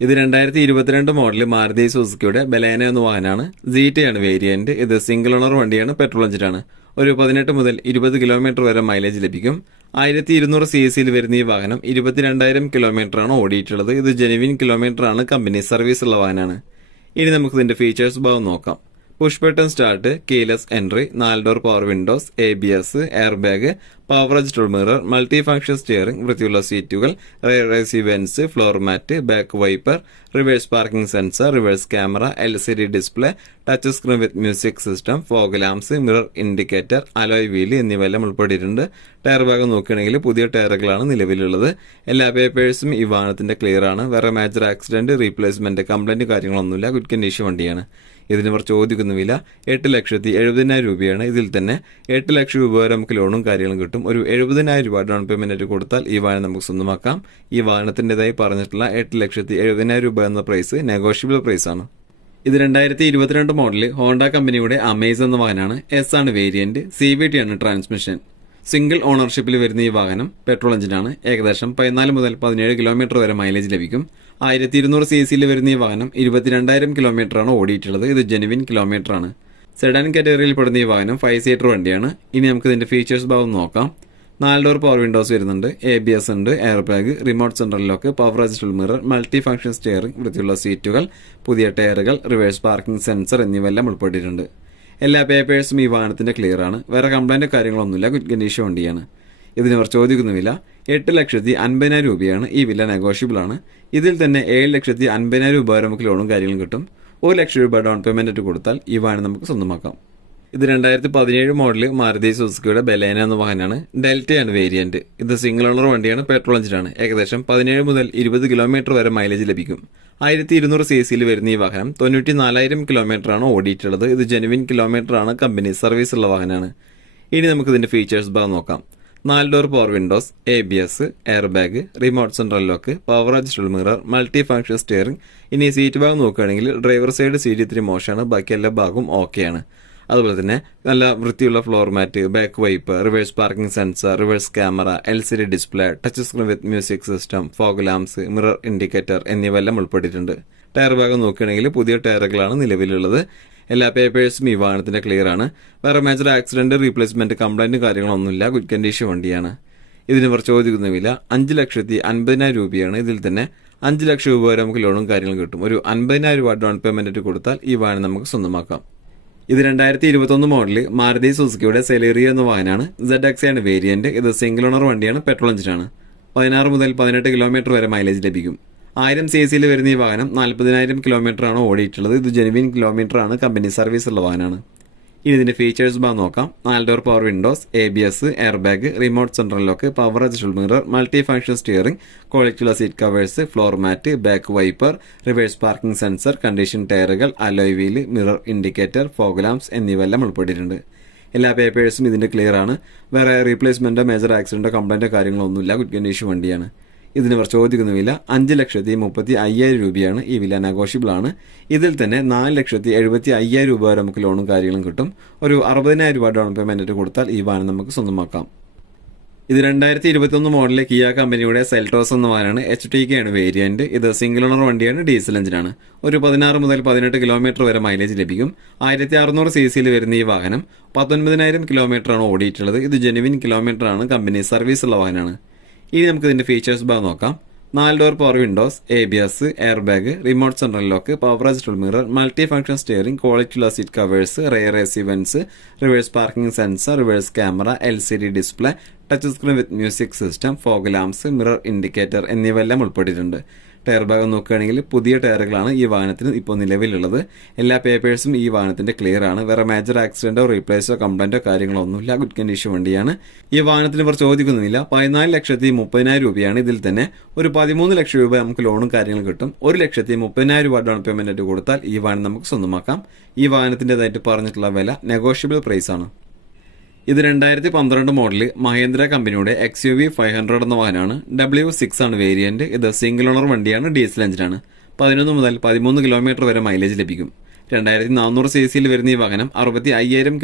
ഇത് രണ്ടായിരത്തി ഇരുപത്തിരണ്ട് മോഡൽ മാരുതി സുസുക്കിയുടെ ബലേന എന്ന വാഹനമാണ്. ആണ് വേരിയന്റ് ഇത് സിംഗിൾ ഓണർ വണ്ടിയാണ് പെട്രോൾ എഞ്ചിനാണ് ഒരു പതിനെട്ട് മുതൽ ഇരുപത് കിലോമീറ്റർ വരെ മൈലേജ് ലഭിക്കും. ആയിരത്തി ഇരുന്നൂറ് സി സിയിൽ വരുന്ന ഈ വാഹനം ഇരുപത്തിരണ്ടായിരം ആണ് ഓടിയിട്ടുള്ളത്. ഇത് ജെനുവിൻ കിലോമീറ്റർ ആണ് കമ്പനി സർവീസ് ഉള്ള വാഹനമാണ്. ഇനി നമുക്ക് ഇതിന്റെ ഫീച്ചേഴ്സ് ഭാഗം നോക്കാം. Push button start keyless entry നാല് door power windows A B S air bag power adjustable mirror multi function steering വൃത്തിയുള്ള സീറ്റുകൾ റേസി vents floor mat back wiper reverse parking sensor reverse camera L C D display touch screen with music system fog lamps mirror indicator alloy wheel എന്നിവയെല്ലാം ഉൾപ്പെട്ടിട്ടുണ്ട്. Tyre ഭാഗം നോക്കുകയാണെങ്കിൽ പുതിയ ടയറുകളാണ് നിലവിലുള്ളത്. എല്ലാ പേപ്പേഴ്സും ഈ വാഹനത്തിന്റെ ക്ലിയർ ആണ്. വേറെ മേജർ ആക്സിഡന്റ് റീപ്ലേസ്മെന്റ് കംപ്ലൈന്റ് കാര്യങ്ങളൊന്നുമില്ല. ഗുഡ് കണ്ടീഷൻ വണ്ടിയാണ്. ഇതിന് ഇവർ ചോദിക്കുന്നുമില്ല എട്ട് ലക്ഷത്തി എഴുപതിനായിരം രൂപയാണ്. ഇതിൽ തന്നെ എട്ട് ലക്ഷം രൂപ വരെ നമുക്ക് ലോണും കാര്യങ്ങളും കിട്ടും. ഒരു എഴുപതിനായിരം രൂപ ഡൗൺ പേയ്മെന്റ് കൊടുത്താൽ ഈ വാഹനം നമുക്ക് സ്വന്തമാക്കാം. ഈ വാഹനത്തിന്റെതായി പറഞ്ഞിട്ടുള്ള എട്ട് ലക്ഷത്തി എഴുപതിനായിരം രൂപ എന്ന പ്രൈസ് നെഗോഷ്യബിൾ പ്രൈസ് ആണ്. ഇത് രണ്ടായിരത്തി ഇരുപത്തിരണ്ട് മോഡൽ ഹോണ്ട കമ്പനിയുടെ അമേസ് എന്ന വാഹനമാണ്. എസ് ആണ് വേരിയന്റ് സി വി ടി ആണ് ട്രാൻസ്മിഷൻ സിംഗിൾ ഓണർഷിപ്പിൽ വരുന്ന ഈ വാഹനം പെട്രോൾ എഞ്ചിനാണ് ഏകദേശം പതിനാല് മുതൽ പതിനേഴ് കിലോമീറ്റർ വരെ മൈലേജ് ലഭിക്കും. ആയിരത്തി ഇരുന്നൂറ് സി സിയിൽ വരുന്ന ഈ വാഹനം ഇരുപത്തിരണ്ടായിരം കിലോമീറ്ററാണ് ഓടിയിട്ടുള്ളത്. ഇത് ജെനുവിൻ ആണ് സെഡാൻ കാറ്റഗറിയിൽ പെടുന്ന ഈ വാഹനം ഫൈവ് സീറ്റർ വണ്ടിയാണ്. ഇനി നമുക്ക് ഇതിന്റെ ഫീച്ചേഴ്സ് ഭാഗം നോക്കാം. നാല് ഡോർ പവർ വിൻഡോസ് വരുന്നുണ്ട്. എ ബി എസ് ഉണ്ട് air bag remote central lock power assisted mirror multi function steering വൃത്തിയുള്ള സീറ്റുകൾ പുതിയ ടയറുകൾ റിവേഴ്സ് പാർക്കിംഗ് സെൻസർ എന്നിവയെല്ലാം ഉൾപ്പെട്ടിട്ടുണ്ട്. എല്ലാ പേപ്പേഴ്സും ഈ വാഹനത്തിന്റെ ക്ലിയർ ആണ്. വേറെ കംപ്ലൈന്റ് കാര്യങ്ങളൊന്നുമില്ല. ഗുഡ് കണ്ടീഷൻ വണ്ടിയാണ്. ഇതിന് അവർ ചോദിക്കുന്ന വില എട്ട് ലക്ഷത്തി അൻപതിനായിരം രൂപയാണ് ഈ വില നെഗോഷ്യബിൾ ആണ്. ഇതിൽ തന്നെ ഏഴ് ലക്ഷത്തി അൻപതിനായിരം രൂപ നമുക്ക് ലോണും കാര്യങ്ങളും കിട്ടും. ഒരു ലക്ഷം രൂപ ഡൗൺ പേയ്മെന്റ് ആയിട്ട് കൊടുത്താൽ ഈ വാഹനം നമുക്ക് സ്വന്തമാക്കാം. ഇത് രണ്ടായിരത്തി പതിനേഴ് മോഡൽ മാരുതി സുസുക്കിയുടെ ബലേന എന്ന വാഹനമാണ്. ഡെൽറ്റയാണ് വേരിയന്റ് ഇത് സിംഗിൾ ഓണർ വണ്ടിയാണ് പെട്രോൾ എഞ്ചിനാണ് ഏകദേശം പതിനേഴ് മുതൽ ഇരുപത് കിലോമീറ്റർ വരെ മൈലേജ് ലഭിക്കും. ആയിരത്തി ഇരുന്നൂറ് സി സിയിൽ വരുന്ന ഈ വാഹനം തൊണ്ണൂറ്റി നാലായിരം കിലോമീറ്റർ ആണ് ഓടിയിട്ടുള്ളത്. ഇത് ജെനുവിൻ കിലോമീറ്റർ ആണ് കമ്പനി സർവീസ് ഉള്ള വാഹനമാണ്. ഇനി നമുക്ക് ഇതിന്റെ ഫീച്ചേഴ്സ് ഭാഗം നോക്കാം. നാല് door power windows A B S air bag remote central lock power adjustable mirror multi function steering ഇനി സീറ്റ് ഭാഗം നോക്കുകയാണെങ്കിൽ ഡ്രൈവർ സൈഡ് സീറ്റ് ഇത്തിരി മോശമാണ് ബാക്കി എല്ലാ ഭാഗവും ഓക്കെയാണ്. അതുപോലെ തന്നെ നല്ല വൃത്തിയുള്ള floor mat back wipe reverse parking sensor reverse camera L C D display touch screen with music system fog lamps mirror indicator എന്നിവയെല്ലാം ഉൾപ്പെട്ടിട്ടുണ്ട്. ടയർ ഭാഗം നോക്കുകയാണെങ്കിൽ പുതിയ ടയറുകളാണ് നിലവിലുള്ളത്. എല്ലാ പേപ്പേഴ്സും ഈ വാഹനത്തിന്റെ ക്ലിയർ ആണ്. വേറെ മേജർ ആക്സിഡന്റ് റീപ്ലേസ്മെന്റ് കംപ്ലൈന്റ് കാര്യങ്ങളൊന്നുമില്ല. ഗുഡ് കണ്ടീഷൻ വണ്ടിയാണ്. ഇതിന് ഇവർ ചോദിക്കുന്ന വില അഞ്ച് ലക്ഷത്തി അൻപതിനായിരം രൂപയാണ് ഇതിൽ തന്നെ. അഞ്ച് ലക്ഷം രൂപ വരെ നമുക്ക് ലോണും കാര്യങ്ങളും കിട്ടും. ഒരു അൻപതിനായിരം രൂപ ഡൗൺ പേയ്മെന്റ് കൊടുത്താൽ ഈ വാഹനം നമുക്ക് സ്വന്തമാക്കാം. ഇത് രണ്ടായിരത്തി ഇരുപത്തൊന്ന് മോഡൽ മാരുതി സുസുക്കിയുടെ സെലേറിയ എന്ന വാഹനമാണ്. സെഡ് എക്സ് ആണ് വേരിയന്റ് ഇത് സിംഗിൾ ഓണർ വണ്ടിയാണ്. പെട്രോൾ എഞ്ചിനാണ് പതിനാറ് മുതൽ പതിനെട്ട് കിലോമീറ്റർ വരെ മൈലേജ് ലഭിക്കും. ആയിരം സി സിയിൽ വരുന്ന ഈ വാഹനം നാൽപ്പതിനായിരം കിലോമീറ്റർ ആണ് ഓടിയിട്ടുള്ളത്. ഇത് ജെനുവിൻ കിലോമീറ്റർ ആണ് കമ്പനി സർവീസ് ഉള്ള വാഹനമാണ് ഇനി ഇതിന്റെ ഫീച്ചേഴ്സ് ഭാഗം നോക്കാം. നാല് door power windows A B S air bag remote central lock power adjustable mirror multi function steering ക്വാളിറ്റിയുള്ള seat covers floor mat back wiper reverse parking sensor condition ടയറുകൾ alloy wheel mirror indicator fog lamps എന്നിവയെല്ലാം ഉൾപ്പെട്ടിട്ടുണ്ട്. എല്ലാ പേപ്പേഴ്സും ഇതിന്റെ clear ആണ്. വേറെ റീപ്ലേസ്മെന്റോ major ആക്സിഡന്റോ കംപ്ലൈന്റോ കാര്യങ്ങളോ ഒന്നുമില്ല ഗുഡ് കണ്ടീഷൻ വണ്ടിയാണ്. ഇതിന് ഇവർ ചോദിക്കുന്ന വില അഞ്ച് ലക്ഷത്തി മുപ്പത്തി അയ്യായിരം രൂപയാണ്. ഈ വില നെഗോഷ്യബിൾ ആണ്. ഇതിൽ തന്നെ നാല് ലക്ഷത്തി എഴുപത്തി അയ്യായിരം രൂപ വരെ നമുക്ക് ലോണും കാര്യങ്ങളും കിട്ടും. ഒരു അറുപതിനായിരം രൂപ ഡൗൺ പേയ്മെന്റ് കൊടുത്താൽ ഈ വാഹനം നമുക്ക് സ്വന്തമാക്കാം. ഇത് രണ്ടായിരത്തി ഇരുപത്തൊന്ന് മോഡലിലെ കിയ കമ്പനിയുടെ സെൽട്രോസ് എന്ന വാഹനമാണ്. എച്ച് ടി കെ ആണ് വേരിയന്റ് ഇത് സിംഗിൾ ഓണർ വണ്ടിയാണ് ഡീസൽ എഞ്ചിനാണ് ഒരു പതിനാറ് മുതൽ പതിനെട്ട് കിലോമീറ്റർ വരെ മൈലേജ് ലഭിക്കും. ആയിരത്തി അറുന്നൂറ് സി സിയിൽ വരുന്ന ഈ വാഹനം പത്തൊൻപതിനായിരം കിലോമീറ്റർ ആണ് ഓടിയിട്ടുള്ളത്. ഇത് ജെനുവിൻ കിലോമീറ്റർ ആണ്. കമ്പനി സർവീസ് ഉള്ള വാഹനമാണ്. ഇനി നമുക്ക് ഇതിന്റെ ഫീച്ചേഴ്സ് ഭാഗം നോക്കാം. നാല് door power windows A B S air bag remote central lock power adjustable mirror multi function steering quality ക്വാളിറ്റിയുള്ള seat covers rear AC vents reverse parking sensor reverse camera L C D display touch screen with music system fog lamps mirror indicator എന്നിവയെല്ലാം ഉൾപ്പെട്ടിട്ടുണ്ട്. Tyre ഭാഗം നോക്കുകയാണെങ്കിൽ പുതിയ ടയറുകളാണ് ഈ വാഹനത്തിന് ഇപ്പോൾ നിലവിലുള്ളത്. എല്ലാ പേപ്പേഴ്സും ഈ വാഹനത്തിന്റെ ക്ലിയർ ആണ്. വേറെ മേജർ ആക്സിഡന്റോ റീപ്ലേസോ കംപ്ലൈന്റോ കാര്യങ്ങളോ ഒന്നുമില്ല. ഗുഡ് കണ്ടീഷൻ വണ്ടിയാണ്. ഈ വാഹനത്തിന് ഇവർ ചോദിക്കുന്നില്ല. പതിനാല് ലക്ഷത്തി മുപ്പതിനായിരം രൂപയാണ് ഇതിൽ തന്നെ. ഒരു പതിമൂന്ന് ലക്ഷം രൂപ നമുക്ക് ലോണും കാര്യങ്ങളും കിട്ടും. ഒരു ലക്ഷത്തി മുപ്പതിനായിരം രൂപ ഡൗൺ പേയ്മെന്റ് കൊടുത്താൽ ഈ വാഹനം നമുക്ക് സ്വന്തമാക്കാം. ഈ വാഹനത്തിന്റെതായിട്ട് പറഞ്ഞിട്ടുള്ള വില നെഗോഷ്യബിൾ പ്രൈസ് ആണ്. ഇത് രണ്ടായിരത്തി പന്ത്രണ്ട് മോഡലിൽ മഹേന്ദ്ര കമ്പനിയുടെ X U V five hundred എന്ന വാഹനമാണ്. ഡബ്ല്യു സിക്സ് ആണ് വേരിയന്റ് ഇത് സിംഗിൾ ഓണർ വണ്ടിയാണ് ഡീസൽ എഞ്ചിനാണ് പതിനൊന്ന് മുതൽ പതിമൂന്ന് കിലോമീറ്റർ വരെ മൈലേജ് ലഭിക്കും. രണ്ടായിരത്തി നാനൂറ് സി സിയിൽ വരുന്ന ഈ വാഹനം അറുപത്തി അയ്യായിരം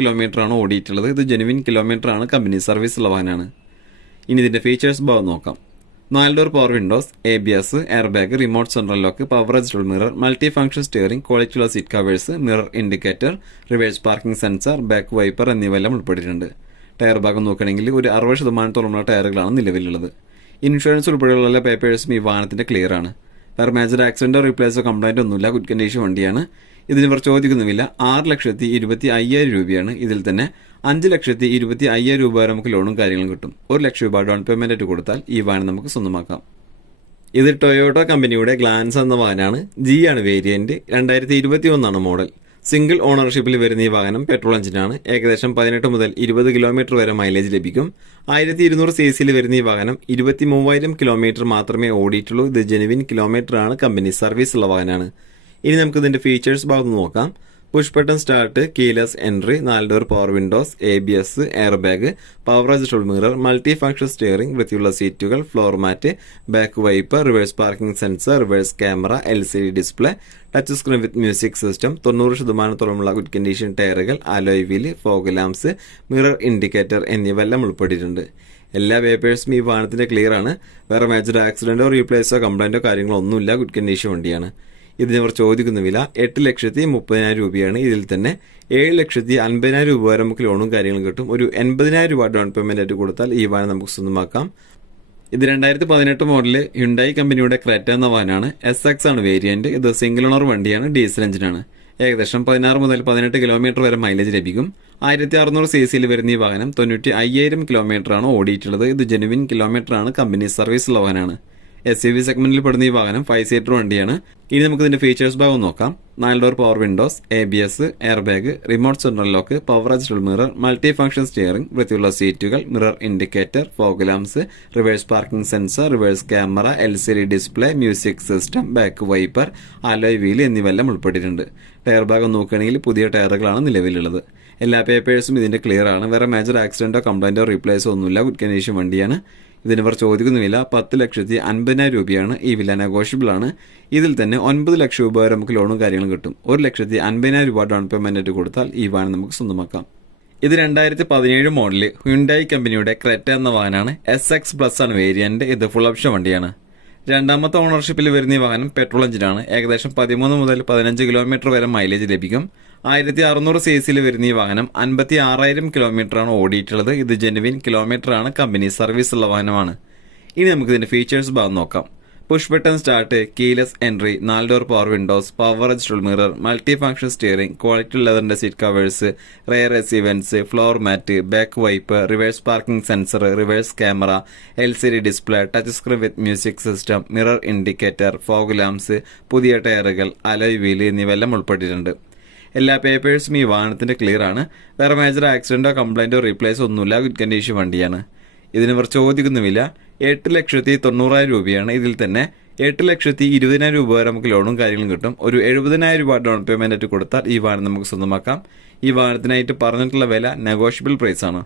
ആണ് ഓടിയിട്ടുള്ളത്. ഇത് ജെനുവിൻ കിലോമീറ്റർ ആണ് കമ്പനി സർവീസ് ഉള്ള വാഹനമാണ്. ഇനി ഇതിന്റെ ഫീച്ചേഴ്സ് ഭാഗം നോക്കാം. നാല് door power windows A B S air bag remote central lock power adjustable mirror multi function steering ക്വാളിറ്റിയുള്ള seat covers mirror indicator reverse parking sensor back wiper എന്നിവയെല്ലാം ഉൾപ്പെട്ടിട്ടുണ്ട്. ടയർ ഭാഗം നോക്കുകയാണെങ്കിൽ ഒരു അറുപത് ശതമാനത്തോളമുള്ള ടയറുകളാണ് നിലവിലുള്ളത്. ഇൻഷുറൻസ് ഉൾപ്പെടെയുള്ള എല്ലാ പേപ്പേഴ്സും ഈ വാഹനത്തിന്റെ ക്ലിയർ ആണ്. വേറെ മേജർ ആക്സിഡന്റോ റീപ്ലേസോ കംപ്ലൈന്റ് ഒന്നുമില്ല. ഗുഡ് കണ്ടീഷൻ വണ്ടിയാണ്. ഇതിന് ഇവർ ചോദിക്കുന്നുമില്ല. ആറ് ലക്ഷത്തി ഇരുപത്തി അയ്യായിരം രൂപയാണ് ഇതിൽ തന്നെ. അഞ്ച് ലക്ഷത്തി ഇരുപത്തി അയ്യായിരം രൂപ വരെ നമുക്ക് ലോണും കാര്യങ്ങളും കിട്ടും. ഒരു ലക്ഷം രൂപ ഡൗൺ പേയ്മെന്റ് ആയിട്ട് കൊടുത്താൽ ഈ വാഹനം നമുക്ക് സ്വന്തമാക്കാം. ഇത് ടൊയോട്ടോ കമ്പനിയുടെ ഗ്ലാൻസ് എന്ന വാഹനമാണ്. ജി ആണ് വേരിയന്റ് രണ്ടായിരത്തി ഇരുപത്തി ഒന്നാണ് മോഡൽ സിംഗിൾ ഓണർഷിപ്പിൽ വരുന്ന ഈ വാഹനം പെട്രോൾ എഞ്ചിനാണ് ഏകദേശം പതിനെട്ട് മുതൽ ഇരുപത് കിലോമീറ്റർ വരെ മൈലേജ് ലഭിക്കും. ആയിരത്തി ഇരുന്നൂറ് സി സിയിൽ വരുന്ന ഈ വാഹനം ഇരുപത്തി മൂവായിരം കിലോമീറ്റർ മാത്രമേ ഓടിയിട്ടുള്ളൂ. ഇത് ജെനുവിൻ കിലോമീറ്റർ ആണ്. കമ്പനി സർവീസ് ഉള്ള വാഹനമാണ്. ഇനി നമുക്ക് ഇതിന്റെ ഫീച്ചേഴ്സ് ഭാഗം നോക്കാം. Push button start keyless entry നാല് door power windows A B S air bag power adjustable mirror multi function steering വൃത്തിയുള്ള സീറ്റുകൾ floor mat back wiper reverse parking sensor reverse camera L C D display touch screen with music system തൊണ്ണൂറ് ശതമാനത്തോളമുള്ള good condition ടയറുകൾ alloy wheel fog lamps mirror indicator എന്നിവയെല്ലാം ഉൾപ്പെട്ടിട്ടുണ്ട്. എല്ലാ പേപ്പേഴ്സും ഈ വാഹനത്തിന്റെ ക്ലിയർ ആണ്. വേറെ മേജർ ആക്സിഡന്റോ റീപ്ലേസോ കംപ്ലൈന്റോ കാര്യങ്ങളോ ഒന്നുമില്ല. ഗുഡ് കണ്ടീഷൻ വണ്ടിയാണ്. ഇതിന് അവർ ചോദിക്കുന്ന വില എട്ട് ലക്ഷത്തി മുപ്പതിനായിരം രൂപയാണ് ഇതിൽ തന്നെ. ഏഴ് ലക്ഷത്തി അൻപതിനായിരം രൂപ വരെ നമുക്ക് ലോണും കാര്യങ്ങളും കിട്ടും. ഒരു എൺപതിനായിരം രൂപ ഡൗൺ പേയ്മെന്റ് ആയിട്ട് കൊടുത്താൽ ഈ വാഹനം നമുക്ക് സ്വന്തമാക്കാം. ഇത് രണ്ടായിരത്തി പതിനെട്ട് മോഡൽ ഹ്യുണ്ടായി കമ്പനിയുടെ ക്രെറ്റ എന്ന വാഹനമാണ്. എസ് എക്സ് ആണ് വേരിയന്റ് ഇത് സിംഗിൾ ഓണർ വണ്ടിയാണ് ഡീസൽ എഞ്ചിനാണ് ഏകദേശം പതിനാറ് മുതൽ പതിനെട്ട് കിലോമീറ്റർ വരെ മൈലേജ് ലഭിക്കും. ആയിരത്തി അറുന്നൂറ് സി സിയിൽ വരുന്ന ഈ വാഹനം തൊണ്ണൂറ്റി അയ്യായിരം കിലോമീറ്റർ ആണ് ഓടിയിട്ടുള്ളത്. ഇത് ജെനുവിൻ കിലോമീറ്റർ ആണ് കമ്പനി സർവീസ് ഉള്ള വാഹനമാണ്. എസ് യു വി സെഗ്മെന്റിൽ പെടുന്ന ഈ വാഹനം ഫൈവ് സീറ്റർ വണ്ടിയാണ്. ഇനി നമുക്ക് ഇതിന്റെ ഫീച്ചേഴ്സ് ഭാഗം നോക്കാം. നാല് door power windows A B S air bag remote central lock power adjustable mirror multi function steering വൃത്തിയുള്ള സീറ്റുകൾ mirror indicator fog lamps reverse parking sensor reverse camera L C D display music system back wiper alloy wheel എന്നിവയെല്ലാം ഉൾപ്പെട്ടിട്ടുണ്ട്. Tyre ഭാഗം നോക്കുകയാണെങ്കിൽ പുതിയ ടയറുകളാണ് നിലവിലുള്ളത്. എല്ലാ പേപ്പേഴ്സും ഇതിന്റെ ക്ലിയർ ആണ്. വേറെ മേജർ ആക്സിഡന്റോ കംപ്ലൈന്റോ റീപ്ലേസോ ഒന്നുമില്ല. ഗുഡ് കണ്ടീഷൻ വണ്ടിയാണ്. ഇതിന് ഇവർ ചോദിക്കുന്ന വില പത്ത് ലക്ഷത്തി അൻപതിനായിരം രൂപയാണ് ഈ വില നെഗോഷ്യബിൾ ആണ്. ഇതിൽ തന്നെ ഒൻപത് ലക്ഷം രൂപ വരെ നമുക്ക് ലോണും കാര്യങ്ങളും കിട്ടും. ഒരു ലക്ഷത്തി അൻപതിനായിരം രൂപ ഡൗൺ പേയ്മെന്റ് ആയിട്ട് കൊടുത്താൽ ഈ വാഹനം നമുക്ക് സ്വന്തമാക്കാം. ഇത് രണ്ടായിരത്തി പതിനേഴ് മോഡൽ ഹുണ്ടായി കമ്പനിയുടെ ക്രെറ്റ എന്ന വാഹനമാണ്. എസ് എക്സ് പ്ലസ് ആണ് വേരിയന്റ് ഇത് ഫുൾ ഓപ്ഷൻ വണ്ടിയാണ്. രണ്ടാമത്തെ ഓണർഷിപ്പിൽ വരുന്ന ഈ വാഹനം പെട്രോൾ എഞ്ചിനാണ് ഏകദേശം പതിമൂന്ന് മുതൽ പതിനഞ്ച് കിലോമീറ്റർ വരെ മൈലേജ് ലഭിക്കും. ആയിരത്തി അറുന്നൂറ് സി സിയിൽ വരുന്ന ഈ വാഹനം അൻപത്തി ആറായിരം കിലോമീറ്റർ ആണ് ഓടിയിട്ടുള്ളത്. ഇത് ജെനുവിൻ കിലോമീറ്റർ ആണ്. കമ്പനി സർവീസ് ഉള്ള വാഹനമാണ്. ഇനി നമുക്ക് ഇതിന്റെ ഫീച്ചേഴ്സ് ഭാഗം നോക്കാം. Push button start keyless entry നാല് door power windows power adjustable mirror multi function steering quality ലെതറിന്റെ seat covers rear AC vents floor mat back wiper reverse parking sensor reverse camera L C D display touch screen with music system mirror indicator fog lamps പുതിയ ടയറുകൾ alloy wheel എന്നിവയെല്ലാം ഉൾപ്പെട്ടിട്ടുണ്ട്. എല്ലാ പേപ്പേഴ്സും ഈ വാഹനത്തിന്റെ clear ആണ്. വേറെ major ആക്സിഡന്റോ കംപ്ലൈന്റോ റീപ്ലേസോ ഒന്നുമില്ല. ഗുഡ് കണ്ടീഷൻ വണ്ടിയാണ്. ഇതിന് ഇവർ ചോദിക്കുന്ന വില എട്ട് ലക്ഷത്തി തൊണ്ണൂറായിരം രൂപയാണ്. ഇതിൽ തന്നെ എട്ട് ലക്ഷത്തി ഇരുപതിനായിരം രൂപ വരെ നമുക്ക് ലോണും കാര്യങ്ങളും കിട്ടും. ഒരു എഴുപതിനായിരം രൂപ ഡൗൺ പേയ്മെന്റ് ആയിട്ട് കൊടുത്താൽ ഈ വാഹനം നമുക്ക് സ്വന്തമാക്കാം. ഈ വാഹനത്തിനായിട്ട് പറഞ്ഞിട്ടുള്ള വില നെഗോഷ്യബിൾ പ്രൈസ് ആണ്.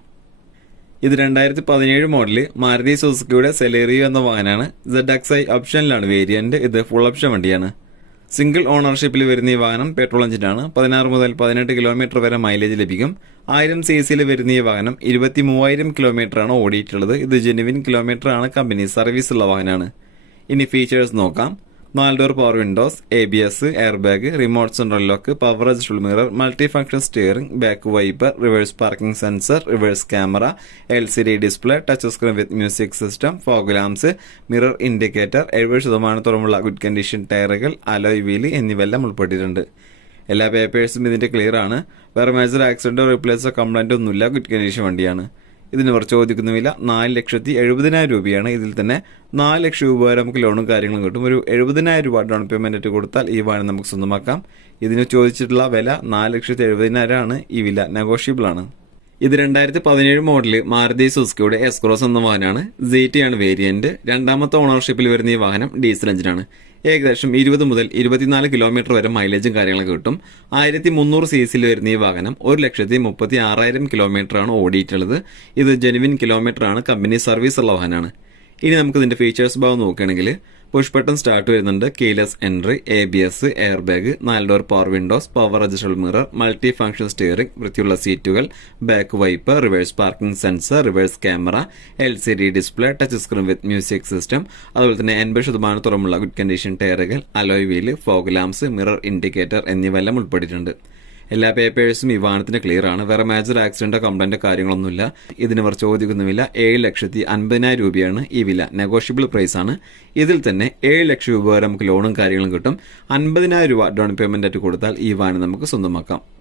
ഇത് രണ്ടായിരത്തി പതിനേഴ് മോഡലിൽ മാരുതി സുസുക്കിയുടെ സെലേറിയോ എന്ന വാഹനമാണ്. സെഡ് എക്സ് ഐ ഓപ്ഷനിലാണ് വേരിയന്റ് ഇത് ഫുൾ ഓപ്ഷൻ വണ്ടിയാണ്. സിംഗിൾ ഓണർഷിപ്പിൽ വരുന്ന ഈ വാഹനം പെട്രോൾ എഞ്ചിനാണ്. പതിനാറ് മുതൽ പതിനെട്ട് കിലോമീറ്റർ വരെ മൈലേജ് ലഭിക്കും. ആയിരം സി സിയിൽ വരുന്ന ഈ വാഹനം ഇരുപത്തി മൂവായിരം കിലോമീറ്റർ ആണ് ഓടിയിട്ടുള്ളത്. ഇത് ജെനുവിൻ കിലോമീറ്റർ ആണ് കമ്പനി സർവീസ് ഉള്ള വാഹനമാണ്. ഇനി ഫീച്ചേഴ്സ് നോക്കാം. നാല് door power windows A B S air bag remote central lock power adjustable mirror multi function steering back wiper reverse parking sensor reverse camera L C D display touch screen with music system fog lamps mirror indicator എഴുപത് ശതമാനത്തോളമുള്ള good condition ടയറുകൾ alloy wheel എന്നിവയെല്ലാം ഉൾപ്പെട്ടിട്ടുണ്ട്. എല്ലാ പേപ്പേഴ്സും ഇതിന്റെ clear ആണ്. വേറെ major ആക്സിഡന്റോ റീപ്ലേസോ കംപ്ലൈന്റോ ഒന്നുമില്ല ഗുഡ് കണ്ടീഷൻ വണ്ടിയാണ്. ഇതിന് ഇവർ ചോദിക്കുന്ന വില നാല് ലക്ഷത്തി എഴുപതിനായിരം രൂപയാണ്. ഇതിൽ തന്നെ നാല് ലക്ഷം രൂപ വരെ നമുക്ക് ലോണും കാര്യങ്ങളും കിട്ടും. ഒരു എഴുപതിനായിരം രൂപ ഡൗൺ പേയ്മെന്റ് കൊടുത്താൽ ഈ വാഹനം നമുക്ക് സ്വന്തമാക്കാം. ഇതിന് ചോദിച്ചിട്ടുള്ള വില നാല് ലക്ഷത്തി എഴുപതിനായിരം ആണ് ഈ വില നെഗോഷ്യബിൾ ആണ്. ഇത് രണ്ടായിരത്തി പതിനേഴ് മോഡൽ മാരുതി സുസുക്കിയുടെ എസ്ക്രോസ് എന്ന വാഹനമാണ്. ആണ് വേരിയന്റ് രണ്ടാമത്തെ ഓണർഷിപ്പിൽ വരുന്ന ഈ വാഹനം ഡീസൽ എഞ്ചിനാണ് ഏകദേശം ഇരുപത് മുതൽ ഇരുപത്തിനാല് കിലോമീറ്റർ വരെ മൈലേജും കാര്യങ്ങളൊക്കെ കിട്ടും. ആയിരത്തി മുന്നൂറ് സി സിയിൽ വരുന്ന ഈ വാഹനം ഒരു ലക്ഷത്തി മുപ്പത്തി ആറായിരം കിലോമീറ്റർ ആണ് ഓടിയിട്ടുള്ളത്. ഇത് ജെനുവിൻ കിലോമീറ്റർ ആണ് കമ്പനി സർവീസ് ഉള്ള വാഹനമാണ്. ഇനി നമുക്ക് ഇതിന്റെ ഫീച്ചേഴ്സ് ഭാഗം നോക്കുകയാണെങ്കിൽ പുഷ് ബട്ടൺ സ്റ്റാർട്ട് വരുന്നുണ്ട്. Keyless entry A B S air bag നാല് door power windows power adjustable mirror multi function steering വൃത്തിയുള്ള സീറ്റുകൾ back wiper reverse parking sensor reverse camera L C D display touch screen with music system അതുപോലെ തന്നെ എൺപത് ശതമാനത്തോളമുള്ള good condition ടയറുകൾ alloy wheel fog lamps mirror indicator എന്നിവയെല്ലാം ഉൾപ്പെട്ടിട്ടുണ്ട്. എല്ലാ പേപ്പേഴ്സും ഈ ക്ലിയർ ആണ്. വേറെ മേജർ ആക്സിഡന്റോ കംപ്ലൈന്റോ കാര്യങ്ങളൊന്നുമില്ല. ഇതിന് ഇവർ ചോദിക്കുന്ന വില ഏഴ് ലക്ഷത്തി അൻപതിനായിരം രൂപയാണ് ഈ വില. നെഗോഷ്യബിൾ പ്രൈസ് ആണ്. ഇതിൽ തന്നെ ഏഴ് ലക്ഷം രൂപ വരെ നമുക്ക് ലോണും കാര്യങ്ങളും കിട്ടും. അൻപതിനായിരം രൂപ ഡൗൺ പേയ്മെന്റ് ആയിട്ട് കൊടുത്താൽ ഈ വാഹനം നമുക്ക് സ്വന്തമാക്കാം.